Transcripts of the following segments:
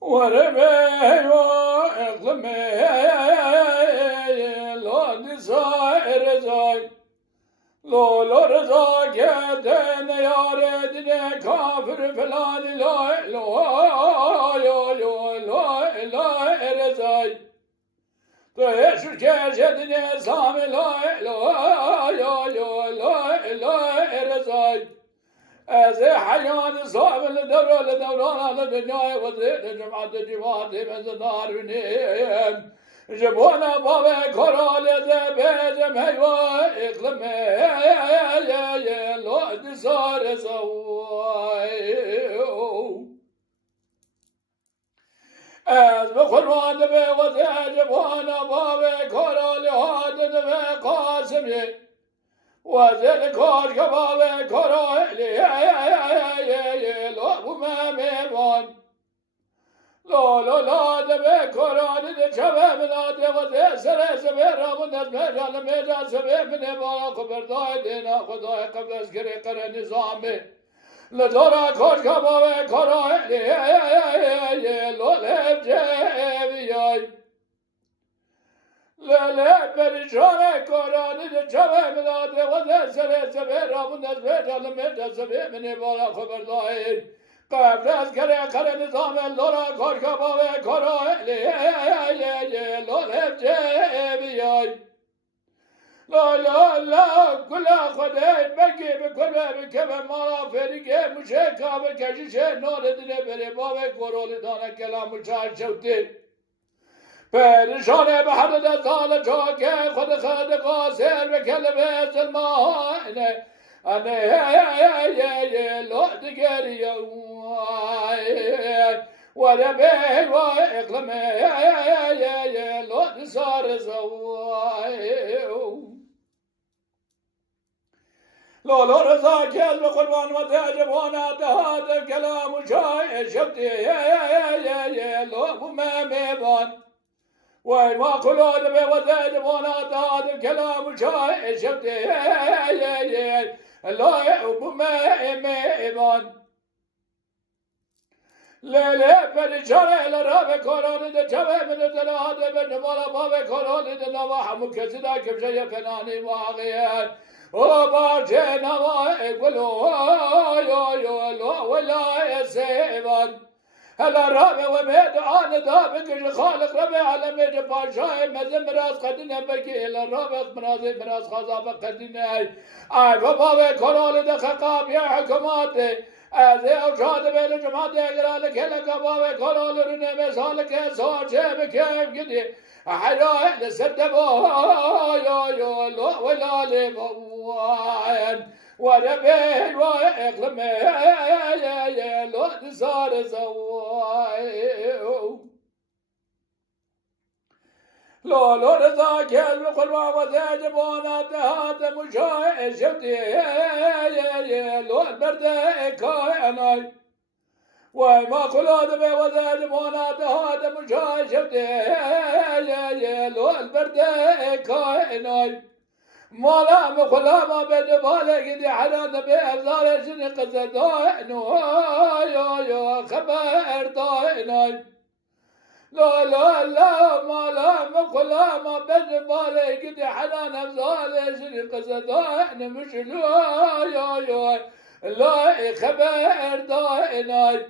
وربي واقلمي لا نسائر زاي لو رضا جدن يا ردنا كافر فلان لا لا رزاي تشر جدنا سامي لا رزاي از حیان صاحب لدوران على دنیای وزید جماعت جواد مزدار بنیم جبونا بابا کرال زبیجم هیوا اقلم لود سار سوای از بخوران به وزید جبونا بابا کرال هادن به قاسمی وزل کار کباب کراهلی لابو میوان لا دبه کرانی ده چبه مناده وزل سر سبه رامون نزمه جان میجان سبه منه بالا خبردای دینا خدای قبل از گری قره نظامه لدورا کار کباب کراهلی لولب جویای لا پریشان کارانی ده چه میداده و ده سبه رامون از بیجان میجان سبه منه بالا خبردای قبل از گره نظام لورا کار کباب کراهلی لولب جویای لا کلا خدای بگی بکه مارا فریگه مشه کابل کشیشه نور دینه بره بابه کرولی دانه کلام مچار شوتی پریشانه به حد سال چاکه خود قاصر به کلمه سلمانه انه لو دیگری وره به و اقلمه لو سار زوای لولو رضا کل قربان و تعجبانا دهاد کلام شای شبتی لو بمیبان وای ما کلاد به وزد وانا داد کلام شای شبتی لو بمیبان لیلی پریشانه لرابه کارانی ده چوه من دلاده به نمالا بابه کارانی ده نوا همو کسی ده کمشه پنانی واقعیت او باچه نوا گلو ولای سیبان هلا رابه و مید آن دا بکش خالق ربه علمه پاشای مزه مراز قدینه بکی هلا رابه مراز خازابه قدینه ای و بابه کارانی ده خقاب یا حکماته از اوشاد بیل جماعت اگرال کل کباب کارال رنه مثال که ساچه بکیم گدی حیای سرد یا لو ولال بوان وربه و اقلمه لو دسار زوای لولو رضا کل قلبا و زجبانا دهات مشاہ شبتی لول برده کائنای وای ما خلاد به و زجبانا دهات مشاہ شبتی لول برده کائنای مولا مخلا ما بدباله گدی حران به افضال شن قصدائنو یا خبر دائنای لا مالا مخلا ما بد بالي قد حنان افضال شرق قصدان مش يا لا خبر دائناي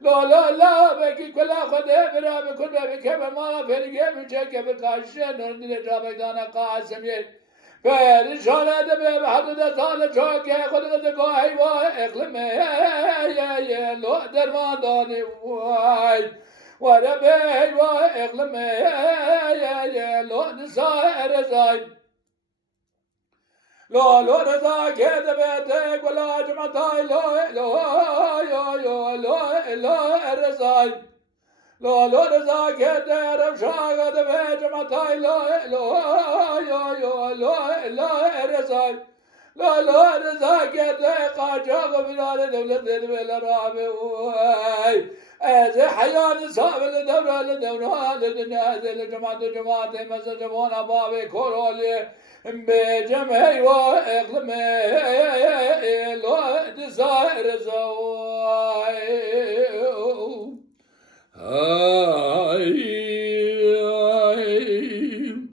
لا بكي كلا خده برا بكل بكم ما فرقه بشك بكاشن نردن جابك دانا قاسم پریشانه ده به حد سال چاکه خود قاهی و اقلمه لو درماندانی وای وربه و اقلمه لو نسائر زاید لو رضا كذا بيتك ولا جمعتاي لو الرزاي لو رضا كذا رمشاق ذا جمعتاي لو الرزاي لو رضا كذا قاجاق بلاد دولة بلا رابع از حیان صاحب لدورة لدنيا جماعت مسجبون باب كورولی به جمعی و اقلمه سائر زو